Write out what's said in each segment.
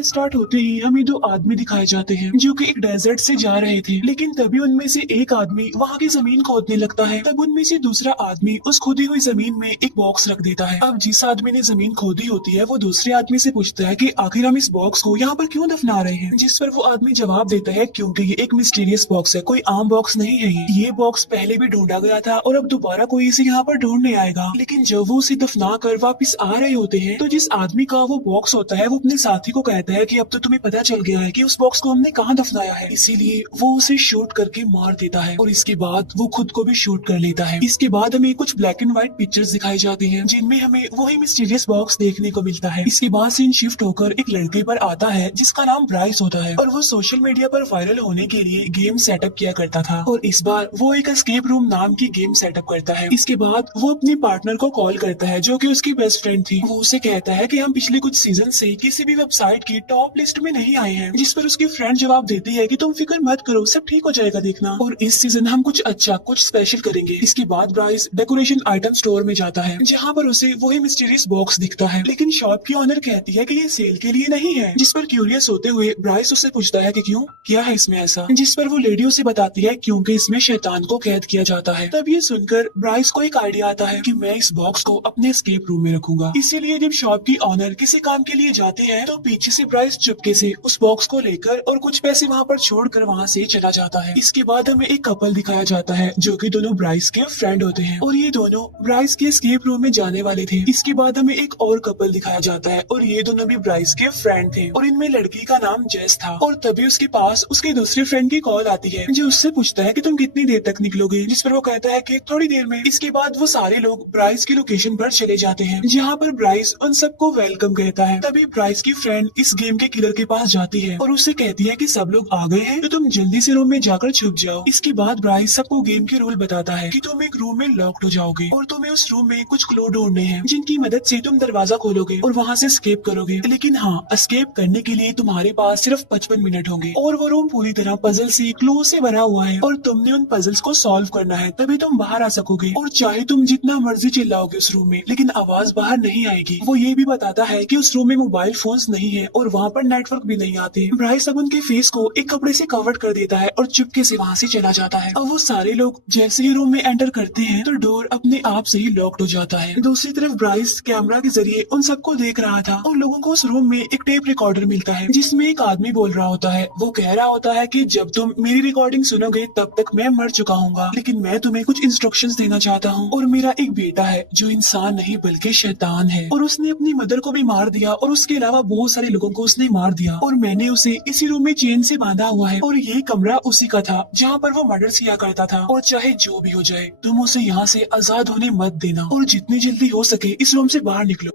के स्टार्ट होते ही हमें दो आदमी दिखाए जाते हैं जो कि एक डेजर्ट से जा रहे थे, लेकिन तभी उनमें से एक आदमी वहाँ की जमीन खोदने लगता है। तब उनमें से दूसरा आदमी उस खोदी हुई जमीन में एक बॉक्स रख देता है। अब जिस आदमी ने जमीन खोदी होती है वो दूसरे आदमी से पूछता है कि आखिर हम इस बॉक्स को यहाँ पर क्यों दफना रहे हैं, जिस पर वो आदमी जवाब देता है क्योंकि ये एक मिस्टीरियस बॉक्स है, कोई आम बॉक्स नहीं है। ये बॉक्स पहले भी ढूंढा गया था और अब दोबारा कोई इसे यहाँ पर ढूंढने आएगा। लेकिन जब वो उसे दफना कर वापिस आ रहे होते हैं तो जिस आदमी का वो बॉक्स होता है वो अपने साथी को कहता है कि अब तो तुम्हें पता चल गया है कि उस बॉक्स को हमने कहाँ दफनाया है, इसीलिए वो उसे शूट करके मार देता है और इसके बाद वो खुद को भी शूट कर लेता है। इसके बाद हमें कुछ ब्लैक एंड व्हाइट पिक्चर्स दिखाई जाती हैं जिनमें हमें वही मिस्टीरियस बॉक्स देखने को मिलता है। इसके बाद सीन शिफ्ट होकर एक लड़के पर आता है जिसका नाम ब्राइस होता है और वो सोशल मीडिया पर वायरल होने के लिए गेम सेटअप किया करता था और इस बार वो एक एस्केप रूम नाम की गेम सेटअप करता है। इसके बाद वो अपनी पार्टनर को कॉल करता है जो कि उसकी बेस्ट फ्रेंड थी। वो उसे कहता है कि हम पिछले कुछ सीजन से किसी भी वेबसाइट की टॉप लिस्ट में नहीं आए हैं, जिस पर उसकी फ्रेंड जवाब देती है कि तुम फिक्र मत करो, सब ठीक हो जाएगा देखना, और इस सीजन हम कुछ अच्छा कुछ स्पेशल करेंगे। इसके बाद ब्राइस डेकोरेशन आइटम स्टोर में जाता है जहाँ पर उसे वही मिस्टीरियस बॉक्स दिखता है, लेकिन शॉप की ओनर कहती है कि ये सेल के लिए नहीं है, जिस पर क्यूरियस होते हुए ब्राइस उससे पूछता है कि क्यों, क्या है इसमें ऐसा, जिस पर वो लेडी उसे बताती है क्योंकि इसमें शैतान को कैद किया जाता है। तब ये सुनकर ब्राइस को एक आइडिया आता है कि मैं इस बॉक्स को अपने एस्केप रूम में रखूंगा। इसीलिए जब शॉप की ओनर किसी काम के लिए जाते हैं तो पीछे से ब्राइस चुपके से उस बॉक्स को लेकर और कुछ पैसे वहाँ पर छोड़कर वहाँ से चला जाता है। इसके बाद हमें एक कपल दिखाया जाता है जो कि दोनों ब्राइस के फ्रेंड होते हैं और ये दोनों ब्राइस के एस्केप रूम में जाने वाले थे। इसके बाद हमें एक और कपल दिखाया जाता है और ये दोनों भी ब्राइस के फ्रेंड थे और इनमें लड़की का नाम जेस था और तभी उसके पास उसके दूसरे फ्रेंड की कॉल आती है जो उससे पूछता है कि तुम कितनी देर तक निकलोगे, जिस पर वो कहता है कि थोड़ी देर में। इसके बाद वो सारे लोग ब्राइस की लोकेशन पर चले जाते हैं जहाँ पर ब्राइस उन सबको वेलकम कहता है। तभी ब्राइस की फ्रेंड इस गेम के किलर के पास जाती है और उससे कहती है कि सब लोग आ गए हैं तो तुम जल्दी से रूम में जाकर छुप जाओ। इसके बाद ब्राइस सबको गेम के रूल बताता है कि तुम एक रूम में लॉक्ड हो जाओगे और तुम्हें उस रूम में कुछ क्लू ढूंढने हैं जिनकी मदद से तुम दरवाजा खोलोगे और वहाँ से एस्केप करोगे। लेकिन हाँ, एस्केप करने के लिए तुम्हारे पास सिर्फ 55 मिनट होंगे और वो रूम पूरी तरह पजल से क्लू से भरा हुआ है और तुमने उन पजल्स को सॉल्व करना है तभी तुम बाहर आ सकोगे। और चाहे तुम जितना मर्जी चिल्लाओगे उस रूम में लेकिन आवाज बाहर नहीं आएगी। वो ये भी बताता है कि उस रूम में मोबाइल फोन्स नहीं है और वहाँ पर नेटवर्क भी नहीं आते। ब्राइस अब उनके फेस को एक कपड़े से कवर कर देता है और चुपके से वहाँ से चला जाता है। अब वो सारे लोग जैसे ही रूम में एंटर करते हैं तो डोर अपने आप से ही लॉक्ड हो जाता है। दूसरी तरफ ब्राइस कैमरा के जरिए उन सबको देख रहा था और लोगों को उस रूम में एक टेप रिकॉर्डर मिलता है जिसमें एक आदमी बोल रहा होता है। वो कह रहा होता है कि जब तुम मेरी रिकॉर्डिंग सुनोगे तब तक मैं मर चुका हूँगा, लेकिन मैं तुम्हें कुछ इंस्ट्रक्शंस देना चाहता हूँ। और मेरा एक बेटा है जो इंसान नहीं बल्कि शैतान है और उसने अपनी मदर को भी मार दिया और उसके अलावा बहुत सारे लोगों को उसने मार दिया और मैंने उसे इसी रूम में चेन से बांधा हुआ है और ये कमरा उसी का था जहाँ पर वो मर्डर किया करता था। और चाहे जो भी हो जाए तुम उसे यहाँ से आजाद होने मत देना और जितनी जल्दी हो सके इस रूम से बाहर निकलो।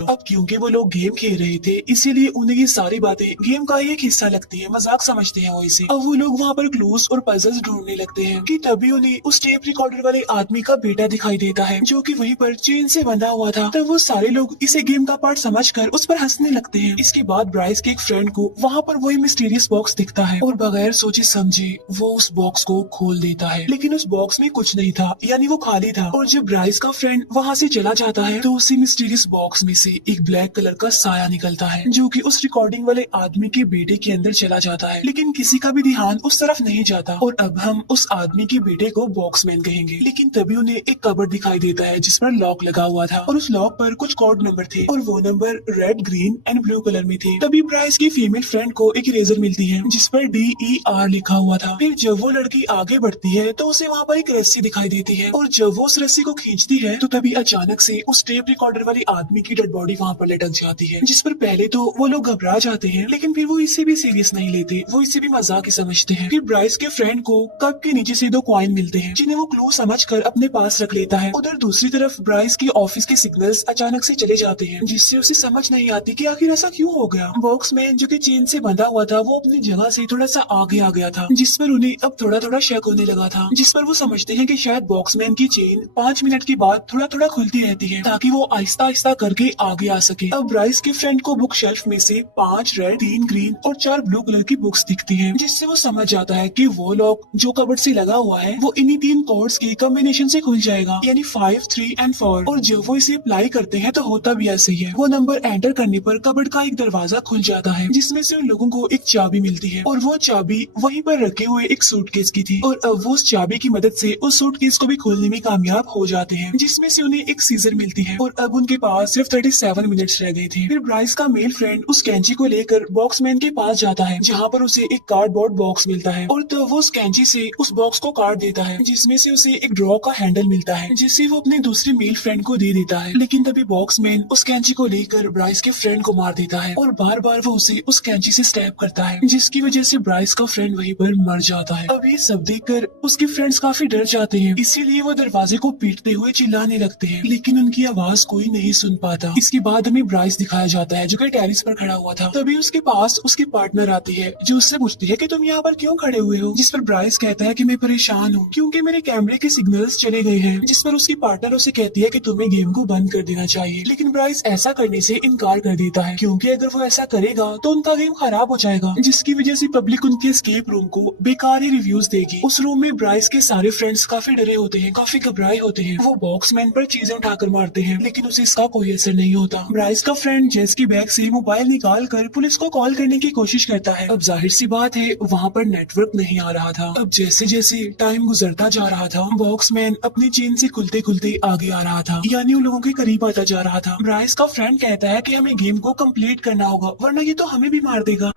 अब क्योंकि वो लोग गेम खेल रहे थे इसीलिए उन्हें ये सारी बातें गेम का एक हिस्सा लगती है, मजाक समझते हैं वो इसे। अब वो लोग वहाँ पर क्लूज और पजल्स ढूंढने लगते हैं कि तभी उन्हें उस टेप रिकॉर्डर वाले आदमी का बेटा दिखाई देता है जो कि वहीं पर चेन से बंधा हुआ था। तब वो सारे लोग इसे गेम का पार्ट समझकर उस पर हंसने लगते हैं। इसके बाद ब्राइस के एक फ्रेंड को वहाँ पर वही मिस्टीरियस बॉक्स दिखता है और बगैर सोचे समझे वो उस बॉक्स को खोल देता है, लेकिन उस बॉक्स में कुछ नहीं था, यानी वो खाली था। और जब ब्राइस का फ्रेंड वहाँ से चला जाता है तो उसी मिस्टीरियस बॉक्स में से एक ब्लैक कलर का साया निकलता है जो कि उस रिकॉर्डिंग वाले आदमी के बेटे के अंदर चला जाता है, लेकिन किसी का भी ध्यान उस तरफ नहीं जाता। और अब हम उस आदमी के बेटे को बॉक्समैन कहेंगे। लेकिन तभी उन्हें एक कबर्ड दिखाई देता है जिस पर लॉक लगा हुआ था और उस लॉक पर कुछ कोड नंबर थे और वो number red, green and blue colour में थे। तभी ब्राइस की फीमेल फ्रेंड को एक इरेजर मिलती है जिस पर DER लिखा हुआ था। फिर जब वो लड़की आगे बढ़ती है तो उसे वहाँ पर एक रस्सी दिखाई देती है और जब वो उस रस्सी को खींचती है तो तभी अचानक से उस टेप रिकॉर्डर वाले आदमी की डेड बॉडी वहाँ पर लटक जाती है, जिस पर पहले तो वो लोग घबरा जाते हैं लेकिन फिर वो इसे भी सीरियस नहीं लेते, वो इसे भी मजाक ही समझते हैं। फिर ब्राइस के फ्रेंड को कप के नीचे से 2 कॉइन मिलते हैं जिन्हें वो क्लू समझकर अपने पास रख लेता है। उधर दूसरी तरफ ब्राइस के ऑफिस के सिग्नल्स अचानक से चले जाते हैं जिससे उसे समझ नहीं आती कि आखिर ऐसा क्यों हो गया। बॉक्समैन जो कि चेन से बंधा हुआ था वो अपनी जगह से थोड़ा सा आगे आ गया था जिस पर उन्हें अब थोड़ा थोड़ा शक होने लगा था, जिस पर वो समझते हैं कि शायद बॉक्समैन की चेन 5 मिनट के बाद थोड़ा थोड़ा खुलती रहती है ताकि वो आहिस्ता आहिस्ता करके आगे आ सके। अब ब्राइस के फ्रेंड को बुक शेल्फ में से 5 रेड, 3 ग्रीन और 4 ब्लू कलर की बुक्स दिखती हैं, जिससे वो समझ जाता है कि वो लॉक जो कबर्ड से लगा हुआ है वो इन्हीं 3 कोड्स के कॉम्बिनेशन से खुल जाएगा, यानी 5, 3 एंड 4। और जब वो इसे अप्लाई करते हैं तो होता भी ऐसे ही है। वो नंबर एंटर करने पर कबर्ड का एक दरवाजा खुल जाता है, जिसमें से उन लोगों को एक चाबी मिलती है, और वो चाबी वहीं पर रखे हुए एक सूटकेस की थी। और अब वो उस चाबी की मदद से उस सूटकेस को भी खोलने में कामयाब हो जाते हैं, जिसमें से उन्हें एक सीजर मिलती है। और अब उनके पास सिर्फ 37 मिनट्स रह गए थे। फिर ब्राइस का मेल फ्रेंड उस कैंची को लेकर बॉक्समैन के पास जाता है, जहाँ पर उसे एक कार्डबोर्ड बॉक्स मिलता है, और तब वो उस कैंची से उस बॉक्स को काट देता है, जिसमें से उसे एक ड्रॉ का हैंडल मिलता है, जिसे वो अपने दूसरे मेल फ्रेंड को दे देता है। लेकिन तभी बॉक्समैन उस कैंची को लेकर ब्राइस के फ्रेंड को मार देता है, और बार बार वो उसे उस कैंची से स्टैब करता है, जिसकी वजह से ब्राइस का फ्रेंड वहीं पर मर जाता है। अब ये सब देखकर उसके फ्रेंड्स काफी डर जाते हैं, इसीलिए वो दरवाजे को पीटते हुए चिल्लाने लगते हैं, लेकिन उनकी आवाज कोई नहीं सुन पाता। इसके बाद हमें ब्राइस दिखाया जाता है, जो कि टेरिस पर खड़ा हुआ था। तभी उसके पास उसकी पार्टनर आती है, जो उससे पूछती है कि तुम यहाँ पर क्यों खड़े हुए हो, जिस पर ब्राइस कहता है कि मैं परेशान हूँ क्योंकि मेरे कैमरे के सिग्नल्स चले गए हैं, जिस पर उसकी पार्टनर उसे कहती है कि तुम्हें गेम को बंद कर देना चाहिए। लेकिन ब्राइस ऐसा करने से इनकार कर देता है, क्योंकि अगर वो ऐसा करेगा तो उनका गेम खराब हो जाएगा, जिसकी वजह से पब्लिक उनके एस्केप रूम को बेकार ही रिव्यूज देगी। उस रूम में ब्राइस के सारे फ्रेंड्स काफी डरे होते हैं, काफी घबराए होते हैं। वो बॉक्समैन पर चीजें उठाकर मारते हैं, लेकिन उसे इसका कोई असर नहीं होता। ब्राइस का फ्रेंड जेस की बैग से मोबाइल निकाल कर पुलिस को कॉल करने की कोशिश करता है। अब जाहिर सी बात है वहाँ पर नेटवर्क नहीं आ रहा था। अब जैसे जैसे टाइम गुजरता जा रहा था, बॉक्समैन अपनी चेन से खुलते खुलते आगे आ रहा था, यानी उन लोगों के करीब आता जा रहा था। ब्राइस का फ्रेंड कहता है कि हमें गेम को कंप्लीट करना होगा, वरना ये तो हमें भी मार देगा।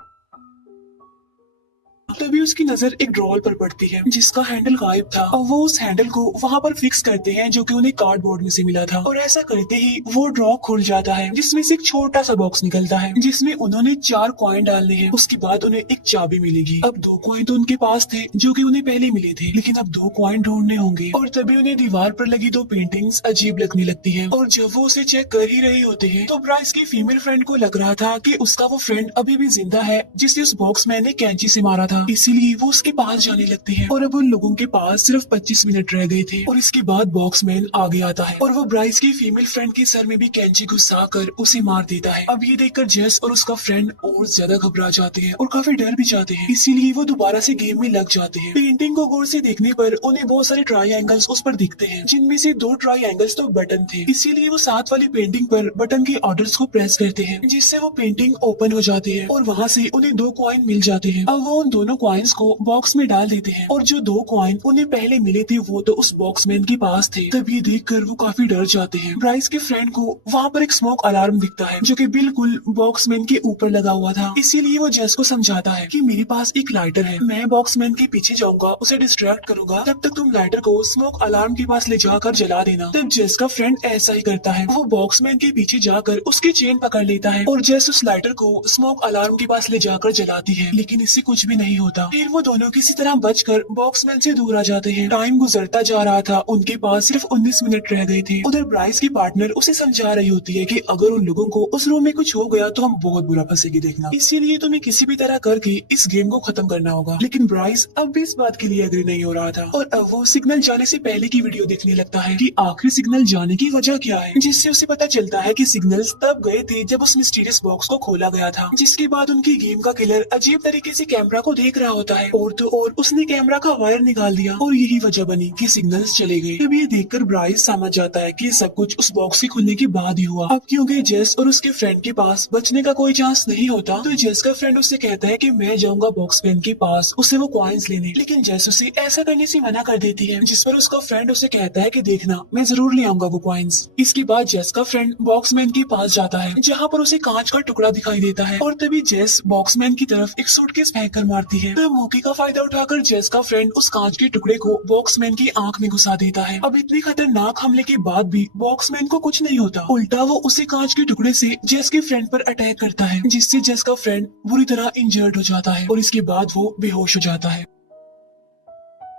तभी उसकी नजर एक ड्रॉर पर पड़ती है, जिसका हैंडल गायब था, और वो उस हैंडल को वहाँ पर फिक्स करते हैं, जो कि उन्हें कार्डबोर्ड में से मिला था। और ऐसा करते ही वो ड्रॉ खुल जाता है, जिसमें से एक छोटा सा बॉक्स निकलता है, जिसमें उन्होंने 4 कॉइन डालने हैं। उसके बाद उन्हें एक चाबी मिलेगी। अब 2 कॉइन तो उनके पास थे, जो कि उन्हें पहले मिले थे, लेकिन अब 2 कॉइन ढूंढने होंगे। और तभी उन्हें दीवार पर लगी 2 पेंटिंग्स अजीब लगने लगती है, और जब वो उसे चेक कर ही रहे होते हैं तो ब्राइस की फीमेल फ्रेंड को लग रहा था कि उसका वो फ्रेंड अभी भी जिंदा है, जिसे उस बॉक्समैन ने कैंची से मारा था। इसीलिए वो उसके पास जाने लगते हैं, और अब उन लोगों के पास सिर्फ 25 मिनट रह गए थे। और इसके बाद बॉक्समैन आगे आता है, और वो ब्राइस की फीमेल फ्रेंड के सर में भी कैंची घुसा कर उसे मार देता है। अब ये देखकर जेस और उसका फ्रेंड और ज्यादा घबरा जाते हैं और काफी डर भी जाते हैं, इसीलिए वो दोबारा से गेम में लग जाते हैं। पेंटिंग को गौर से देखने पर उन्हें बहुत सारे ट्रायंगल्स उस पर दिखते हैं, जिनमें से 2 ट्रायंगल्स तो बटन थे। इसीलिए वो साथ वाली पेंटिंग पर बटन के ऑर्डर्स को प्रेस करते हैं, जिससे वो पेंटिंग ओपन हो जाती है, और वहाँ से उन्हें 2 कॉइन मिल जाते हैं। अब वो उन दोनों कॉइन्स को बॉक्स में डाल देते हैं, और जो 2 कॉइन उन्हें पहले मिले थे वो तो उस बॉक्समैन के पास थे। तब ये देखकर वो काफी डर जाते हैं। ब्राइस के फ्रेंड को वहाँ पर एक स्मोक अलार्म दिखता है, जो कि बिल्कुल बॉक्समैन के ऊपर लगा हुआ था। इसीलिए वो जेस को समझाता है कि मेरे पास एक लाइटर है, मैं बॉक्समैन के पीछे जाऊंगा, उसे डिस्ट्रैक्ट करूंगा, तब तक तुम लाइटर को स्मोक अलार्म के पास ले जाकर जला देना। तब जेस का फ्रेंड ऐसा ही करता है, वो बॉक्समैन के पीछे जाकर उसकी चेन पकड़ लेता है, और जेस उस लाइटर को स्मोक अलार्म के पास ले जाकर जलाती है, लेकिन इससे कुछ भी नहीं होता। फिर वो दोनों किसी तरह बचकर बॉक्समैन से दूर आ जाते हैं। टाइम गुजरता जा रहा था, उनके पास सिर्फ 19 मिनट रह गए थे। उधर ब्राइस की पार्टनर उसे समझा रही होती है कि अगर उन लोगों को उस रूम में कुछ हो गया तो हम बहुत बुरा फंसेगी देखना, इसीलिए तुम्हें किसी भी तरह करके इस गेम को खत्म करना होगा। लेकिन ब्राइस अब भी इस बात के लिए एग्री नहीं हो रहा था, और अब वो सिग्नल जाने से पहले की वीडियो देखने लगता है कि आखिरी सिग्नल जाने की वजह क्या है, जिससे उसे पता चलता है कि सिग्नल्स तब गए थे जब उस मिस्टीरियस बॉक्स को खोला गया था। जिसके बाद उनकी गेम का किलर अजीब तरीके से कैमरा को देख रहा होता है, और तो और उसने कैमरा का वायर निकाल दिया, और यही वजह बनी कि सिग्नल्स चले गए। तब ये देखकर ब्राइस समझ जाता है कि सब कुछ उस बॉक्स के खुलने के बाद ही हुआ। अब क्योंकि जेस और उसके फ्रेंड के पास बचने का कोई चांस नहीं होता, तो जेस का फ्रेंड उससे कहता है कि मैं जाऊंगा बॉक्समैन के पास उसे वो कॉइन्स लेने, लेकिन जेस उसे ऐसा करने से मना कर देती है, जिस पर उसका फ्रेंड उसे कहता है कि देखना मैं जरूर ले आऊंगा वो कॉइन्स। इसके बाद जेस का फ्रेंड बॉक्समैन के पास जाता है, जहाँ पर उसे कांच का टुकड़ा दिखाई देता है, और तभी जेस बॉक्समैन की तरफ एक सूटकेस फेंक कर मारती है। तो मौके का फायदा उठाकर जेस का फ्रेंड उस कांच के टुकड़े को बॉक्समैन की आंख में घुसा देता है। अब इतनी खतरनाक हमले के बाद भी बॉक्समैन को कुछ नहीं होता, उल्टा वो उसी कांच के टुकड़े से जेस के फ्रेंड पर अटैक करता है, जिससे जेस का फ्रेंड बुरी तरह इंजर्ड हो जाता है, और इसके बाद वो बेहोश हो जाता है।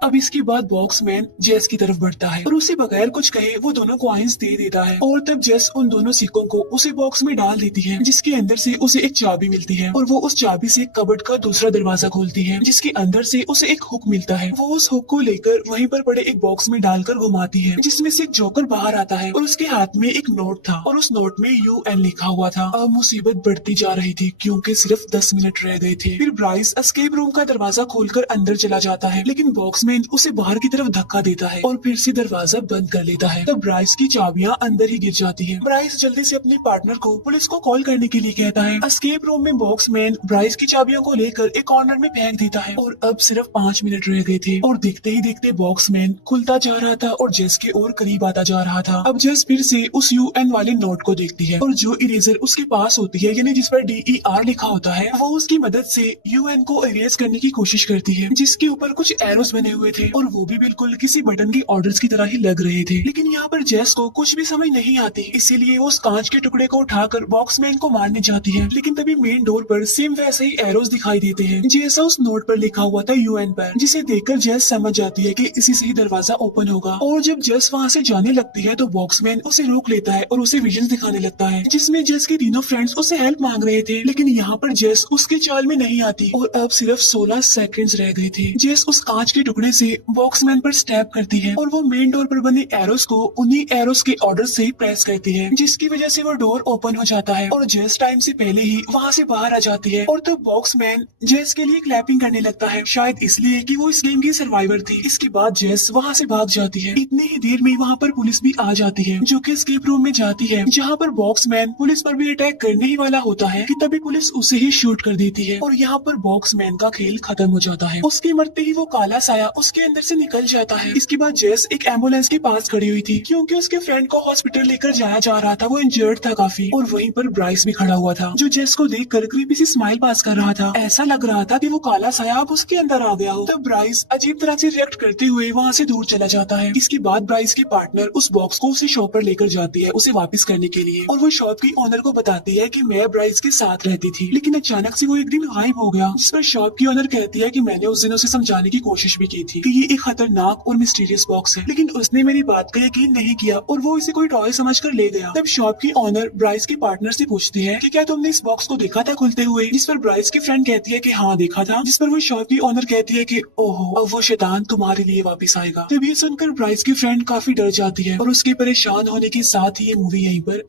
अब इसके बाद बॉक्समैन जेस की तरफ बढ़ता है और उसे बगैर कुछ कहे वो दोनों कॉइन्स दे देता है और तब जेस उन दोनों सिक्कों को उसे बॉक्स में डाल देती है जिसके अंदर से उसे एक चाबी मिलती है और वो उस चाबी से कबर्ड का दूसरा दरवाजा खोलती है जिसके अंदर से उसे एक हुक मिलता है। वो उस हुक को लेकर वहीं पर पड़े एक बॉक्स में डालकर घुमाती है जिसमें से एक जोकर बाहर आता है और उसके हाथ में एक नोट था और उस नोट में UN लिखा हुआ था। अब मुसीबत बढ़ती जा रही थी क्योंकि सिर्फ 10 मिनट रह गए थे। फिर ब्राइस एस्केप रूम का दरवाजा खोलकर अंदर चला जाता है लेकिन बॉक्समैन उसे बाहर की तरफ धक्का देता है और फिर से दरवाजा बंद कर लेता है। तब ब्राइस की चाबियां अंदर ही गिर जाती है। ब्राइस जल्दी से अपने पार्टनर को पुलिस को कॉल करने के लिए कहता है। एस्केप रूम में बॉक्समैन ब्राइस की चाबियों को लेकर एक कॉर्नर में फेंक देता है और अब सिर्फ 5 मिनट रह गए थे और देखते ही देखते बॉक्समैन खुलता जा रहा था और जेस के और करीब आता जा रहा था। अब जेस फिर से उस UN वाले नोट को देखती है और जो इरेजर उसके पास होती है यानी जिस पर DER लिखा होता है वो उसकी मदद से UN को इरेज करने की कोशिश करती है जिसके ऊपर कुछ एरोस बने हुए थे और वो भी बिल्कुल किसी बटन के ऑर्डर्स की तरह ही लग रहे थे। लेकिन यहाँ पर जेस को कुछ भी समझ नहीं आती इसीलिए वो उस कांच के टुकड़े को उठाकर बॉक्समैन को मारने जाती है लेकिन तभी मेन डोर पर सेम वैसे ही एरोस दिखाई देते हैं जैसा उस नोट पर लिखा हुआ था UN पर, जिसे देखकर जेस समझ जाती है कि इसी से ही दरवाजा ओपन होगा। और जब जेस वहाँ से जाने लगती है तो बॉक्समैन उसे रोक लेता है और उसे विजन दिखाने लगता है जिसमें जेस के तीनों फ्रेंड्स उससे हेल्प मांग रहे थे लेकिन यहाँ पर जेस उसके चाल में नहीं आती और अब सिर्फ 16 सेकंड्स रह गए थे। जेस उस कांच के टुकड़े से बॉक्समैन पर स्टैप करती है और वो मेन डोर पर बने एरोस को उन्हीं एरोस के ऑर्डर से प्रेस करती है जिसकी वजह से वो डोर ओपन हो जाता है और जेस टाइम से पहले ही वहाँ से बाहर आ जाती है। और तब बॉक्समैन जेस के लिए क्लैपिंग करने लगता है शायद इसलिए कि वो इस गेम की सर्वाइवर थी। इसके बाद जेस वहाँ से भाग जाती है। इतनी ही देर में वहाँ पर पुलिस भी आ जाती है जो कि एस्केप रूम में जाती है जहाँ पर बॉक्समैन पुलिस पर भी अटैक करने ही वाला होता है कि तभी पुलिस उसे ही शूट कर देती है और यहाँ पर बॉक्समैन का खेल खत्म हो जाता है। उसके मरते ही वो काला साया उसके अंदर से निकल जाता है। इसके बाद जेस एक एम्बुलेंस के पास खड़ी हुई थी क्योंकि उसके फ्रेंड को हॉस्पिटल लेकर जाया जा रहा था, वो इंजर्ड था काफी और वहीं पर ब्राइस भी खड़ा हुआ था जो जेस को देख कर क्रीपी सी स्माइल पास कर रहा था। ऐसा लग रहा था कि वो काला साया अब उसके अंदर आ गया हो। तब ब्राइस अजीब तरह से रिएक्ट करते हुए वहाँ से दूर चला जाता है। इसके बाद ब्राइस की पार्टनर उस बॉक्स को उसे शॉप पर लेकर जाती है उसे वापस करने के लिए और वो शॉप की ओनर को बताती है कि मैं ब्राइस के साथ रहती थी लेकिन अचानक से वो एक दिन गायब हो गया। जिस पर शॉप की ओनर कहती है कि मैंने उस दिन उसे समझाने की कोशिश भी की थी कि ये एक खतरनाक और मिस्टीरियस बॉक्स है लेकिन उसने मेरी बात का यकीन नहीं किया और वो इसे कोई टॉय समझकर ले गया। तब शॉप की ओनर ब्राइस के पार्टनर से पूछती है कि क्या तुमने इस बॉक्स को देखा था खुलते हुए, जिस पर ब्राइस की फ्रेंड कहती है कि हाँ देखा था, जिस पर वो शॉप की ओनर कहती है कि ओहो अब वो शैतान तुम्हारे लिए वापस आएगा। तब ये सुनकर ब्राइस की फ्रेंड काफी डर जाती है और उसके परेशान होने के साथ ही ये मूवी यहीं पर